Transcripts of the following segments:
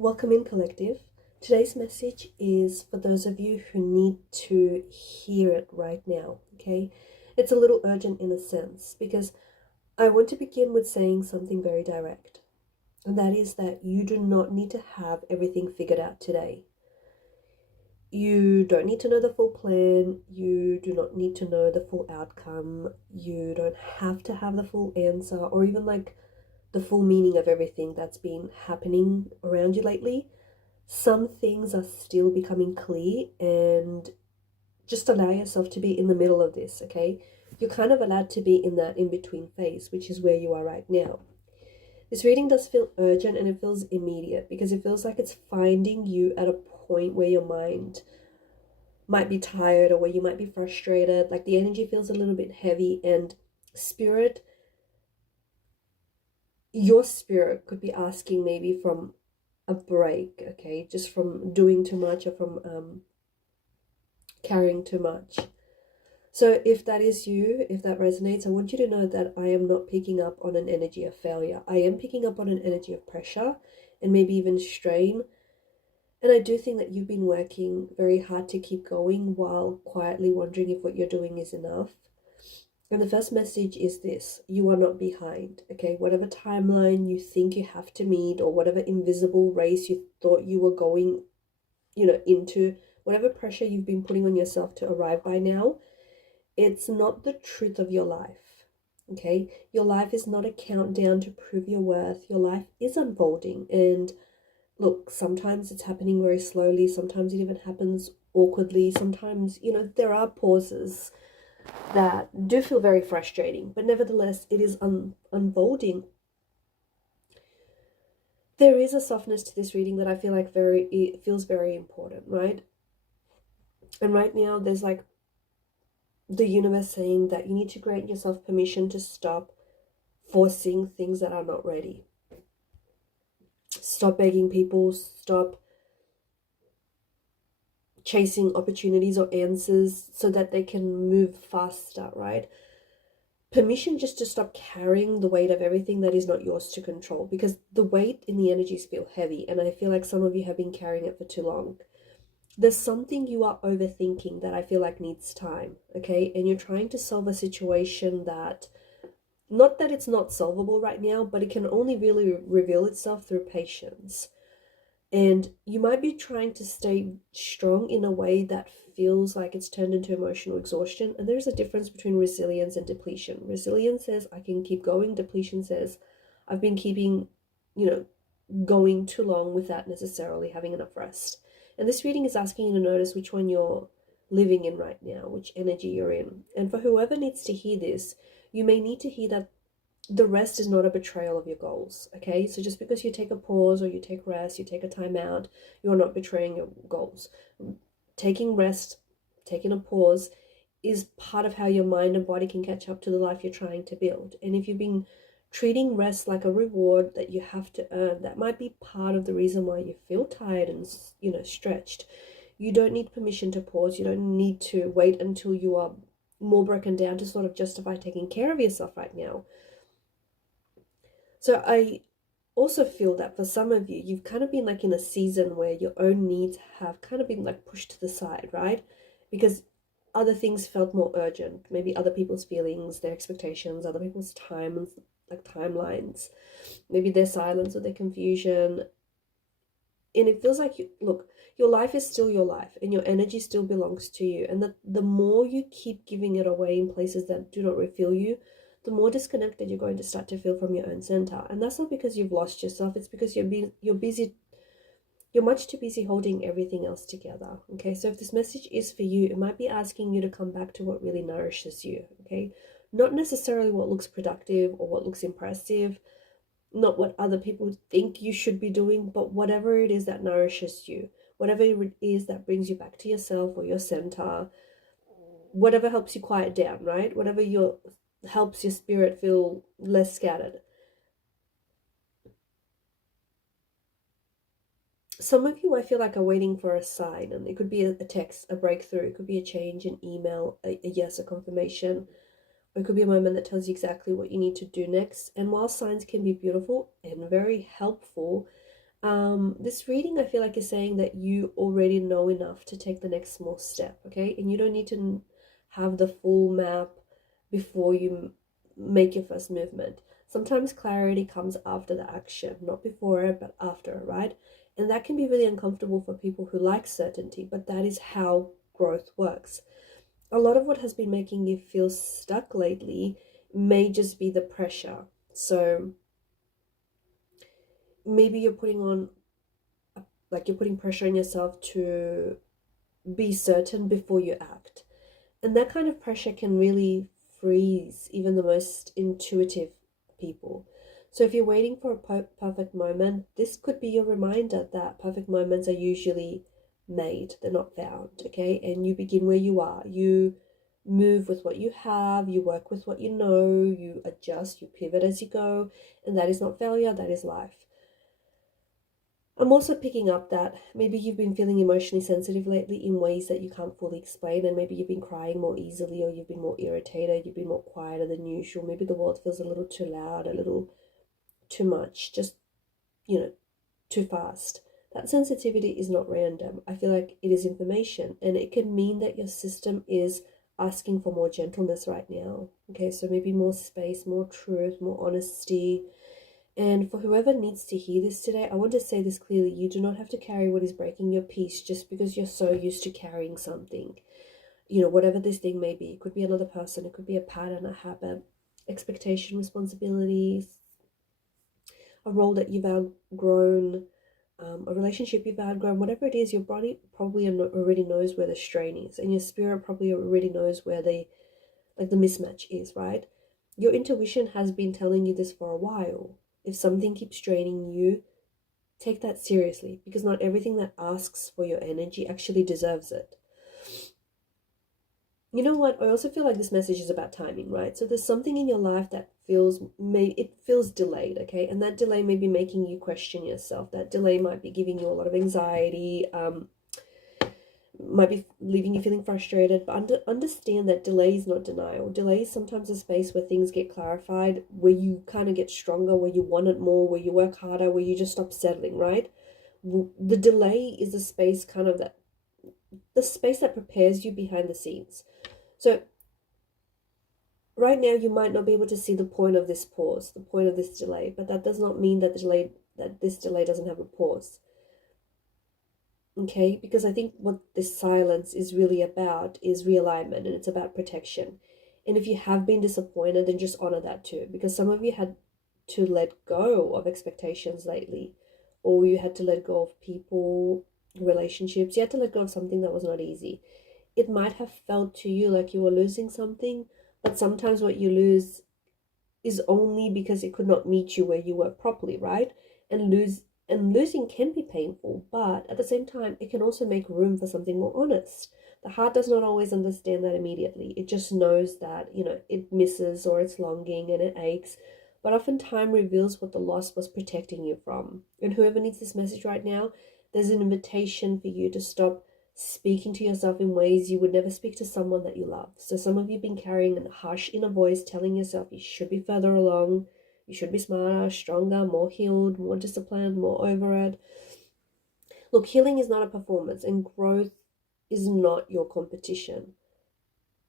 Welcome in, collective. Today's message is for those of you who need to hear it right now, okay? It's a little urgent in a sense because I want to begin with saying something very direct, and that is that you do not need to have everything figured out today. You don't need to know the full plan. You do not need to know the full outcome. You don't have to have the full answer or even like the full meaning of everything that's been happening around you lately. Some things are still becoming clear, and just allow yourself to be in the middle of this, okay? You're kind of allowed to be in that in-between phase, which is where you are right now. This reading does feel urgent and it feels immediate because it feels like it's finding you at a point where your mind might be tired or where you might be frustrated, like the energy feels a little bit heavy, and spirit, your spirit could be asking maybe from a break, okay, just from doing too much or from carrying too much. So if that is you, if that resonates, I want you to know that I am not picking up on an energy of failure. I am picking up on an energy of pressure and maybe even strain. And I do think that you've been working very hard to keep going while quietly wondering if what you're doing is enough. And the first message is this: you are not behind, okay? Whatever timeline you think you have to meet, or whatever invisible race you thought you were going, into, whatever pressure you've been putting on yourself to arrive by now, it's not the truth of your life, okay? Your life is not a countdown to prove your worth. Your life is unfolding. And look, sometimes it's happening very slowly. Sometimes it even happens awkwardly. Sometimes, there are pauses that do feel very frustrating, but nevertheless, it is unfolding. There is a softness to this reading that I feel like it feels very important, right? And right now, there's like the universe saying that you need to grant yourself permission to stop forcing things that are not ready. Stop begging people, stop chasing opportunities or answers so that they can move faster, right? Permission just to stop carrying the weight of everything that is not yours to control, because the weight in the energies feel heavy, and I feel like some of you have been carrying it for too long. There's something you are overthinking that I feel like needs time, okay? And you're trying to solve a situation that, not that it's not solvable right now, but it can only really reveal itself through patience. And you might be trying to stay strong in a way that feels like it's turned into emotional exhaustion. And there's a difference between resilience and depletion. Resilience says, I can keep going. Depletion says, I've been keeping, going too long without necessarily having enough rest. And this reading is asking you to notice which one you're living in right now, which energy you're in. And for whoever needs to hear this, you may need to hear that the rest is not a betrayal of your goals, okay? So just because you take a pause or you take rest, you take a time out, you're not betraying your goals. Taking rest, taking a pause is part of how your mind and body can catch up to the life you're trying to build. And if you've been treating rest like a reward that you have to earn, that might be part of the reason why you feel tired and, stretched. You don't need permission to pause. You don't need to wait until you are more broken down to sort of justify taking care of yourself right now. So I also feel that for some of you, you've kind of been like in a season where your own needs have kind of been like pushed to the side, right? Because other things felt more urgent. Maybe other people's feelings, their expectations, other people's times, like timelines, maybe their silence or their confusion. And it feels like, look, your life is still your life and your energy still belongs to you. And the more you keep giving it away in places that do not refill you, the more disconnected you're going to start to feel from your own center. And that's not because you've lost yourself. It's because you're busy. You're much too busy holding everything else together. Okay, so if this message is for you, it might be asking you to come back to what really nourishes you. Okay, not necessarily what looks productive or what looks impressive, not what other people think you should be doing, but whatever it is that nourishes you, whatever it is that brings you back to yourself or your center, whatever helps you quiet down, right? Whatever helps your spirit feel less scattered. Some of you, I feel like, are waiting for a sign, and it could be a text, a breakthrough, it could be a change, an email, a yes, a confirmation, or it could be a moment that tells you exactly what you need to do next. And while signs can be beautiful and very helpful, This reading, I feel like, is saying that you already know enough to take the next small step, okay? And you don't need to have the full map before you make your first movement. Sometimes clarity comes after the action, not before it, but after, right? And that can be really uncomfortable for people who like certainty, but that is how growth works. A lot of what has been making you feel stuck lately may just be the pressure. So maybe you're putting on, like, you're putting pressure on yourself to be certain before you act. And that kind of pressure can really freeze even the most intuitive people. So if you're waiting for a perfect moment, this could be your reminder that perfect moments are usually made, they're not found, okay? And you begin where you are. You move with what you have, you work with what you know, you adjust, you pivot as you go, and that is not failure, that is life. I'm also picking up that maybe you've been feeling emotionally sensitive lately in ways that you can't fully explain, and maybe you've been crying more easily, or you've been more irritated, you've been more quieter than usual. Maybe the world feels a little too loud, a little too much, just, too fast. That sensitivity is not random. I feel like it is information, and it can mean that your system is asking for more gentleness right now. Okay, so maybe more space, more truth, more honesty. And for whoever needs to hear this today, I want to say this clearly. You do not have to carry what is breaking your peace just because you're so used to carrying something. Whatever this thing may be. It could be another person, it could be a pattern, a habit, expectation, responsibilities, a role that you've outgrown, a relationship you've outgrown, whatever it is. Your body probably already knows where the strain is, and your spirit probably already knows where the mismatch is, right? Your intuition has been telling you this for a while. If something keeps draining you, take that seriously, because not everything that asks for your energy actually deserves it. You know what? I also feel like this message is about timing, right? So there's something in your life that feels delayed, okay? And that delay may be making you question yourself. That delay might be giving you a lot of anxiety, might be leaving you feeling frustrated, but understand that delay is not denial. Delay is sometimes a space where things get clarified, where you kind of get stronger, where you want it more, where you work harder, where you just stop settling, right? The delay is the space the space that prepares you behind the scenes. So right now you might not be able to see the point of this pause, the point of this delay, but that does not mean that this delay doesn't have a pause. Okay, because I think what this silence is really about is realignment, and it's about protection. And if you have been disappointed, then just honor that too, because some of you had to let go of expectations lately, or you had to let go of people, relationships. You had to let go of something that was not easy. It might have felt to you like you were losing something, but sometimes what you lose is only because it could not meet you where you were properly, right? And losing can be painful, but at the same time, it can also make room for something more honest. The heart does not always understand that immediately. It just knows that, it misses or it's longing and it aches. But often time reveals what the loss was protecting you from. And whoever needs this message right now, there's an invitation for you to stop speaking to yourself in ways you would never speak to someone that you love. So some of you have been carrying a harsh inner voice telling yourself you should be further along, you should be smarter, stronger, more healed, more disciplined, more over it. Look, healing is not a performance, and growth is not your competition.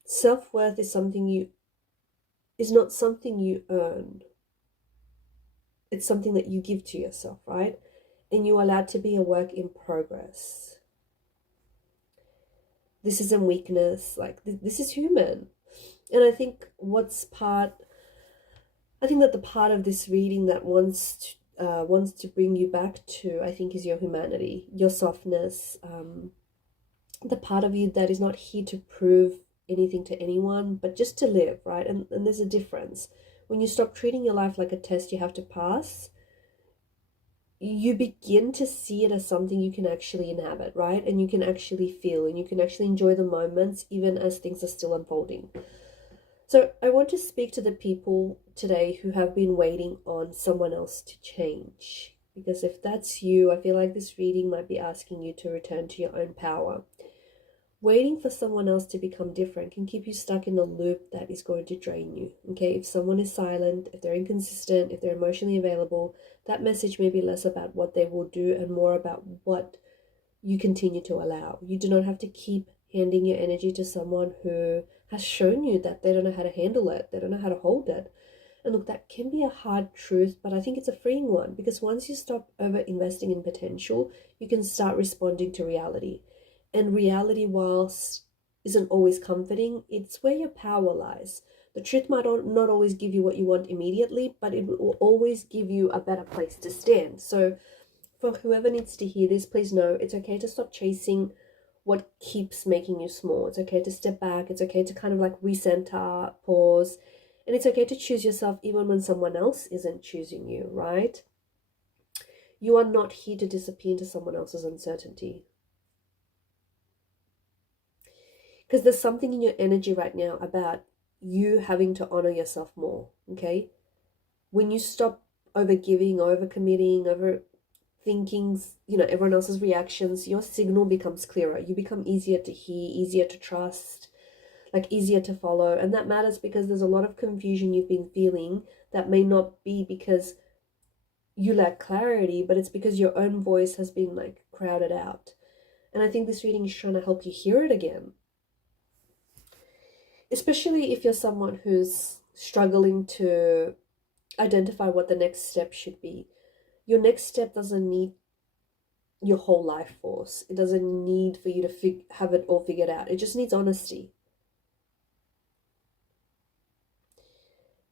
Self-worth is not something you earn. It's something that you give to yourself, right? And you're allowed to be a work in progress. This isn't weakness, like this is human. And I think that the part of this reading that wants to bring you back to, I think, is your humanity, your softness, the part of you that is not here to prove anything to anyone, but just to live, right? And there's a difference. When you stop treating your life like a test you have to pass, you begin to see it as something you can actually inhabit, right? And you can actually feel, and you can actually enjoy the moments even as things are still unfolding. So I want to speak to the people today who have been waiting on someone else to change. Because if that's you, I feel like this reading might be asking you to return to your own power. Waiting for someone else to become different can keep you stuck in a loop that is going to drain you. Okay, if someone is silent, if they're inconsistent, if they're emotionally available, that message may be less about what they will do and more about what you continue to allow. You do not have to keep handing your energy to someone who has shown you that they don't know how to handle it, they don't know how to hold it. And look, that can be a hard truth, but I think it's a freeing one, because once you stop over investing in potential, you can start responding to reality. And reality, whilst isn't always comforting, it's where your power lies. The truth might not always give you what you want immediately, but it will always give you a better place to stand. So for whoever needs to hear this, please know it's okay to stop chasing what keeps making you small. It's okay to step back. It's okay to kind of like recenter, pause, and it's okay to choose yourself even when someone else isn't choosing you, right? You are not here to disappear into someone else's uncertainty. Because there's something in your energy right now about you having to honor yourself more, okay? When you stop over giving, over committing, over thinking, everyone else's reactions, your signal becomes clearer. You become easier to hear, easier to trust, like easier to follow. And that matters because there's a lot of confusion you've been feeling that may not be because you lack clarity, but it's because your own voice has been like crowded out. And I think this reading is trying to help you hear it again. Especially if you're someone who's struggling to identify what the next step should be. Your next step doesn't need your whole life force. It doesn't need for you to have it all figured out. It just needs honesty.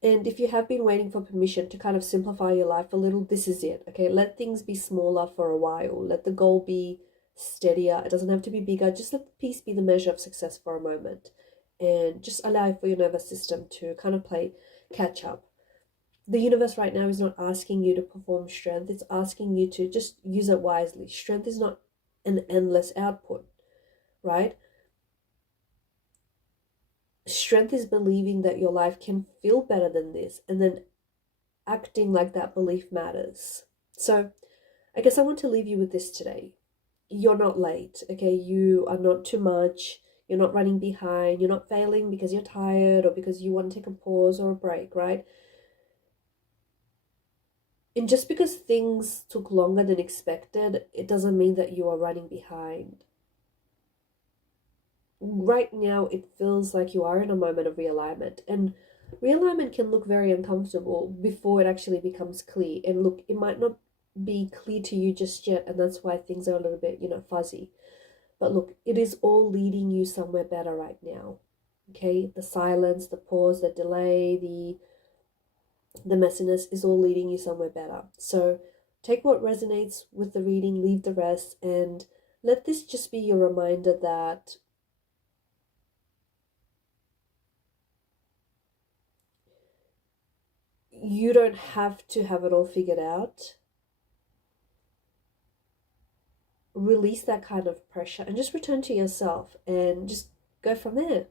And if you have been waiting for permission to kind of simplify your life a little, this is it, okay? Let things be smaller for a while. Let the goal be steadier. It doesn't have to be bigger. Just let the peace be the measure of success for a moment. And just allow for your nervous system to kind of play catch up. The universe right now is not asking you to perform strength. It's asking you to just use it wisely. Strength is not an endless output, right? Strength is believing that your life can feel better than this and then acting like that belief matters. So I guess I want to leave you with this today. You're not late, okay? You are not too much. You're not running behind. You're not failing because you're tired or because you want to take a pause or a break, right? And just because things took longer than expected, it doesn't mean that you are running behind. Right now, it feels like you are in a moment of realignment. And realignment can look very uncomfortable before it actually becomes clear. And look, it might not be clear to you just yet, and that's why things are a little bit, fuzzy. But look, it is all leading you somewhere better right now. Okay? The silence, the pause, the delay, the messiness is all leading you somewhere better. So take what resonates with the reading, leave the rest, and let this just be your reminder that you don't have to have it all figured out. Release that kind of pressure and just return to yourself and just go from there.